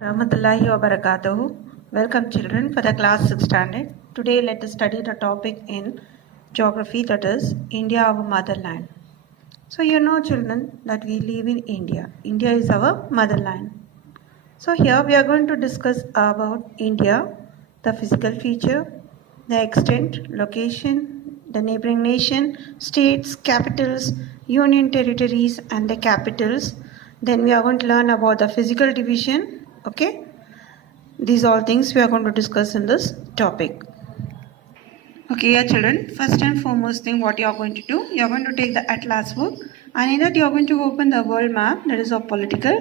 Rahmatullahi wa barakatuhu. Welcome children for the class 6th standard. Today let us study the topic in geography, that is India, our motherland. So you know children that we live in India. India is our motherland. So here we are going to discuss about India, the physical feature, the extent, location, the neighboring nation, states, capitals, union territories and the capitals. Then we are going to learn about the physical division. Okay, these all things we are going to discuss in this topic. Okay, yeah, children, first and foremost thing what you are going to do, you are going to take the atlas book and in that you are going to open the world map, that is of political,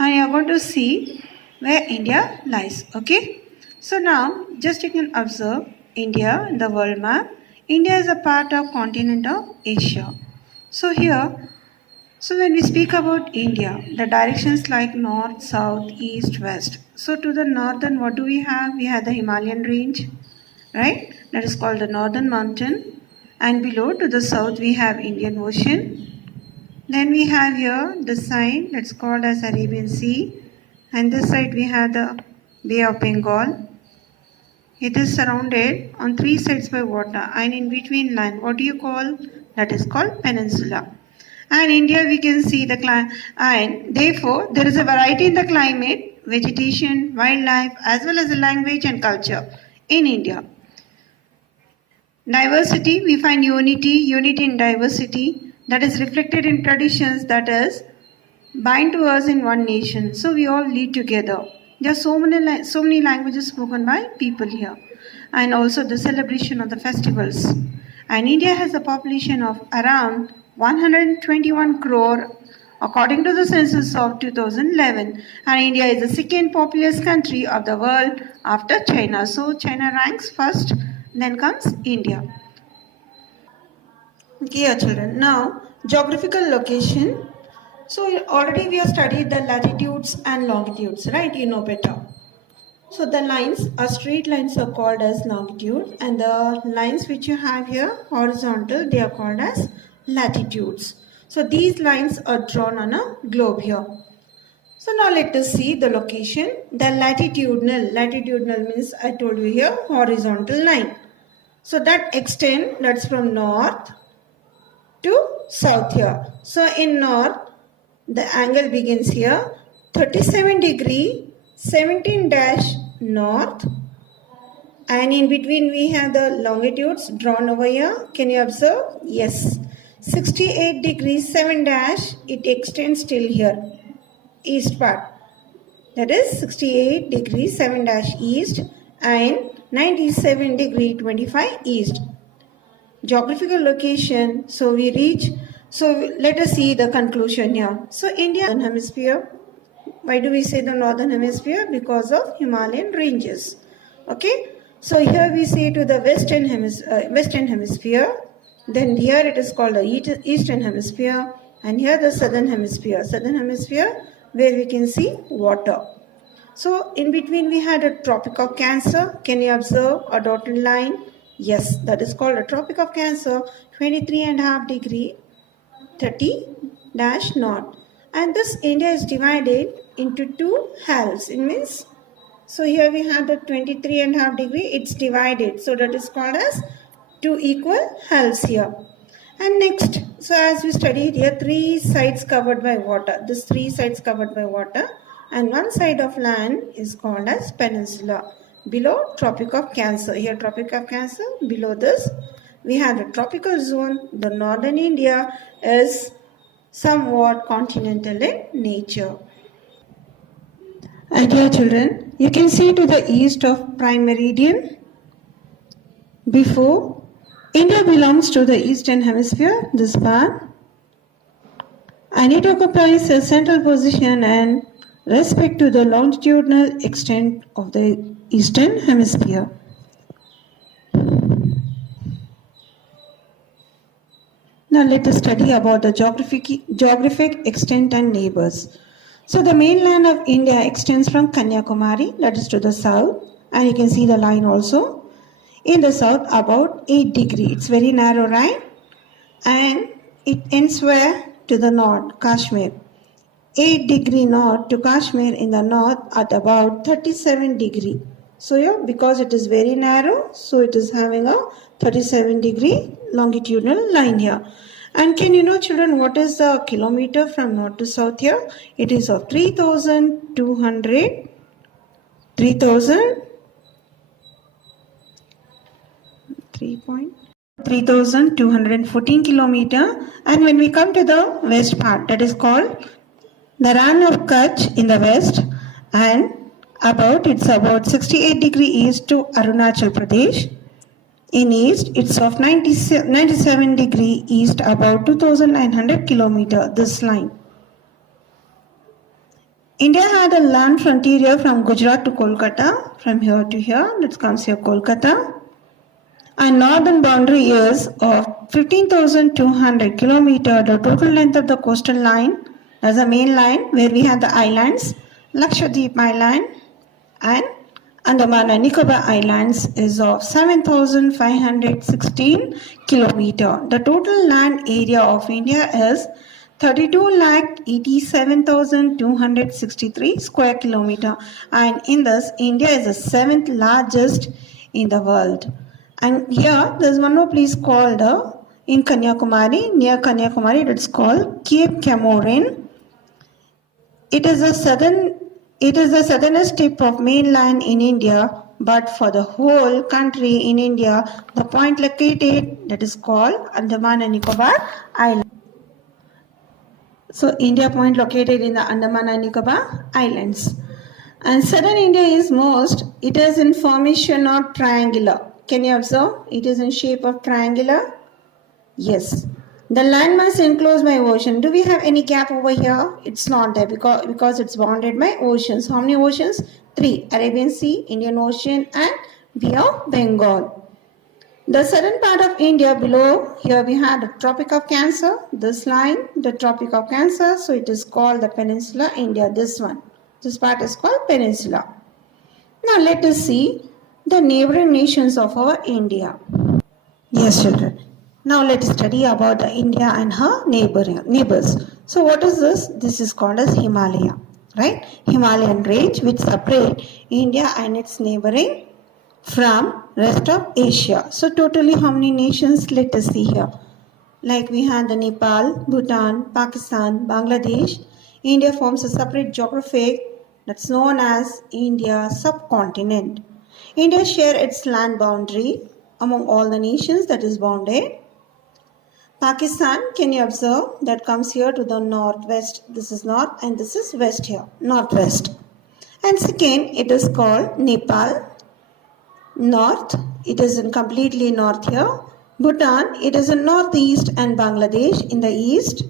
and you are going to see where India lies. Okay, so now just you can observe India in the world map. India is a part of continent of Asia. So here, so when we speak about India, the directions like north, south, east, west. So to the northern, what do we have? We have the Himalayan range, right? That is called the northern mountain. And below to the south, we have Indian Ocean. Then we have here the side that's called as Arabian Sea. And this side we have the Bay of Bengal. It is surrounded on three sides by water and in between land. What do you call? That is called peninsula. And India we can see the climate, and therefore there is a variety in the climate, vegetation, wildlife as well as the language and culture in India. Diversity, we find unity in diversity, that is reflected in traditions, that is bind to us in one nation. So we all live together. There are so many languages spoken by people here, and also the celebration of the festivals. And India has a population of around 121 crore according to the census of 2011, and India is the second populous country of the world after China. So China ranks first, then comes India. Okay, children. Now geographical location. So already we have studied the latitudes and longitudes, right? You know better. So the lines, straight lines are called as longitude, and the lines which you have here, horizontal, they are called as latitudes. So these lines are drawn on a globe here. So now let us see the location. The latitudinal means, I told you here, horizontal line. So that extend, that's from north to south here. So in north, the angle begins here, 37 degree 17 dash north, and in between we have the longitudes drawn over here. Can you observe? Yes, 68 degrees 7 dash, it extends till here, east part, that is 68 degrees 7 dash east and 97 degree 25 east. Geographical location, so we reach, so let us see the conclusion here. So India, northern hemisphere. Why do we say the northern hemisphere? Because of Himalayan ranges. Okay, so here we say to the western hemisphere, then here it is called the eastern hemisphere, and here the southern hemisphere where we can see water. So in between we had a Tropic of Cancer. Can you observe a dotted line? Yes, that is called a Tropic of Cancer, 23.5 degree 30 dash north. And this India is divided into two halves. It means, so here we have the 23.5 degree, it's divided. So that is called as two equal halves here. And next, so as we studied here, three sides covered by water. This three sides covered by water, and one side of land is called as peninsula. Below, Tropic of Cancer. Here, Tropic of Cancer. Below this, we have the tropical zone. The northern India is somewhat continental in nature. And dear children, you can see to the east of prime meridian. Before, India belongs to the eastern hemisphere, this part, and it occupies a central position and respect to the longitudinal extent of the eastern hemisphere. Now let us study about the geographic extent and neighbors. So the mainland of India extends from Kanyakumari, that is to the south, and you can see the line also. In the south about 8 degrees, it's very narrow, right? And it ends where? To the north, Kashmir. 8 degree north to Kashmir in the north at about 37 degree. So yeah, because it is very narrow, so it is having a 37 degree longitudinal line here. And can you know, children, what is the kilometer from north to south here? It is of 3,200, 3,214 kilometer. And when we come to the west part, that is called the Ran of Kutch in the west, and it's about 68 degree east to Arunachal Pradesh. In east, it's of 97 degree east, about 2,900 kilometer, this line. India had a land frontier from Gujarat to Kolkata, from here to here, that comes here Kolkata. And northern boundary is of 15,200 kilometer, the total length of the coastal line. That's the main line where we have the islands, Lakshadweep Island and Andaman and Nicobar Islands is of 7,516 kilometer. The total land area of India is 32,87,263 square kilometer, and in this India is the 7th largest in the world. And here there is one more place called in Kanyakumari, near Kanyakumari, it's called Cape Comorin. It is the southernest tip of mainland in India, but for the whole country in India, the point located that is called Andaman and Nicobar Island. So India point located in the Andaman and Nicobar Islands. And southern India is it is in formation of triangular. Can you observe? It is in shape of triangular. Yes. The landmass enclosed by ocean. Do we have any gap over here? It's not there because it's bounded by oceans. How many oceans? 3. Arabian Sea, Indian Ocean and Bay of Bengal. The southern part of India below, here we have the Tropic of Cancer. This line, the Tropic of Cancer. So it is called the Peninsula India. This one. This part is called Peninsula. Now let us see the neighboring nations of our India. Yes, children. Now let us study about India and her neighbors. So what is this? This is called as Himalaya, right? Himalayan range which separate India and its neighboring from rest of Asia. So totally how many nations? Let us see here. Like we have the Nepal, Bhutan, Pakistan, Bangladesh. India forms a separate geographic that's known as India subcontinent. India share its land boundary among all the nations that is bounded. Pakistan, can you observe, that comes here to the northwest. This is north and this is west here, northwest. And second, it is called Nepal, north. It is in completely north here. Bhutan, it is in northeast, and Bangladesh in the east.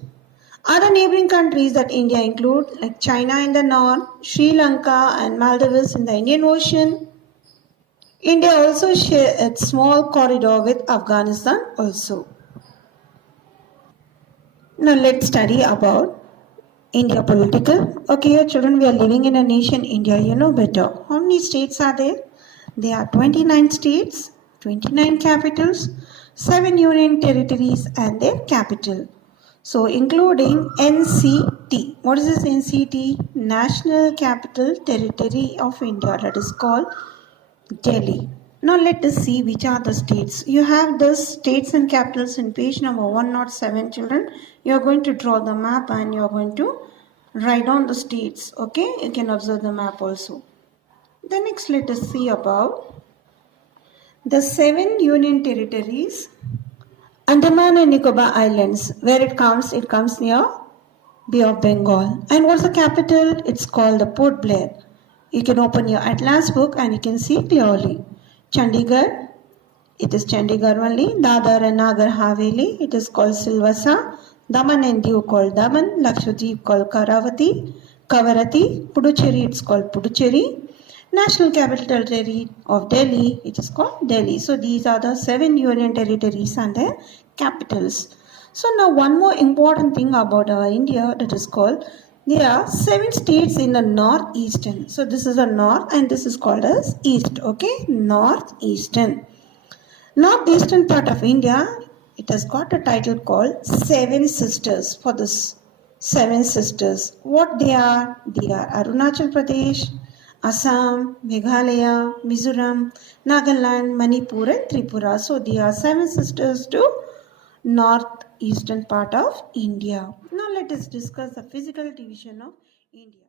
Other neighboring countries that India include like China in the north, Sri Lanka and Maldives in the Indian Ocean. India also shares a small corridor with Afghanistan also. Now let's study about India political. Okay, children, we are living in a nation, India, you know better. How many states are there? There are 29 states, 29 capitals, 7 union territories and their capital. So including NCT. What is this NCT? National Capital Territory of India, that is called Delhi. Now let us see which are the states. You have the states and capitals in page number 107, children. You are going to draw the map and you are going to write down the states. Okay, you can observe the map also. Then next let us see about the 7 union territories. Andaman and Nicobar Islands, where it comes near Bay of Bengal. And what's the capital? It's called the Port Blair. You can open your Atlas book and you can see clearly. Chandigarh, it is Chandigarh only. Dadar and Nagar Haveli, it is called Silvassa. Daman and Diu called Daman. Lakshadweep called Kavarati. Puducherry, it's called Puducherry. National Capital Territory of Delhi, it is called Delhi. So these are the 7 union territories and their capitals. So now one more important thing about our India, that is called, there are 7 states in the northeastern. So this is the north and this is called as east. Okay, northeastern. Northeastern part of India, it has got a title called 7 Sisters for this. seven sisters. What they are? They are Arunachal Pradesh, Assam, Meghalaya, Mizoram, Nagaland, Manipur and Tripura. So they are seven sisters to northeastern part of India. Now let us discuss the physical division of India.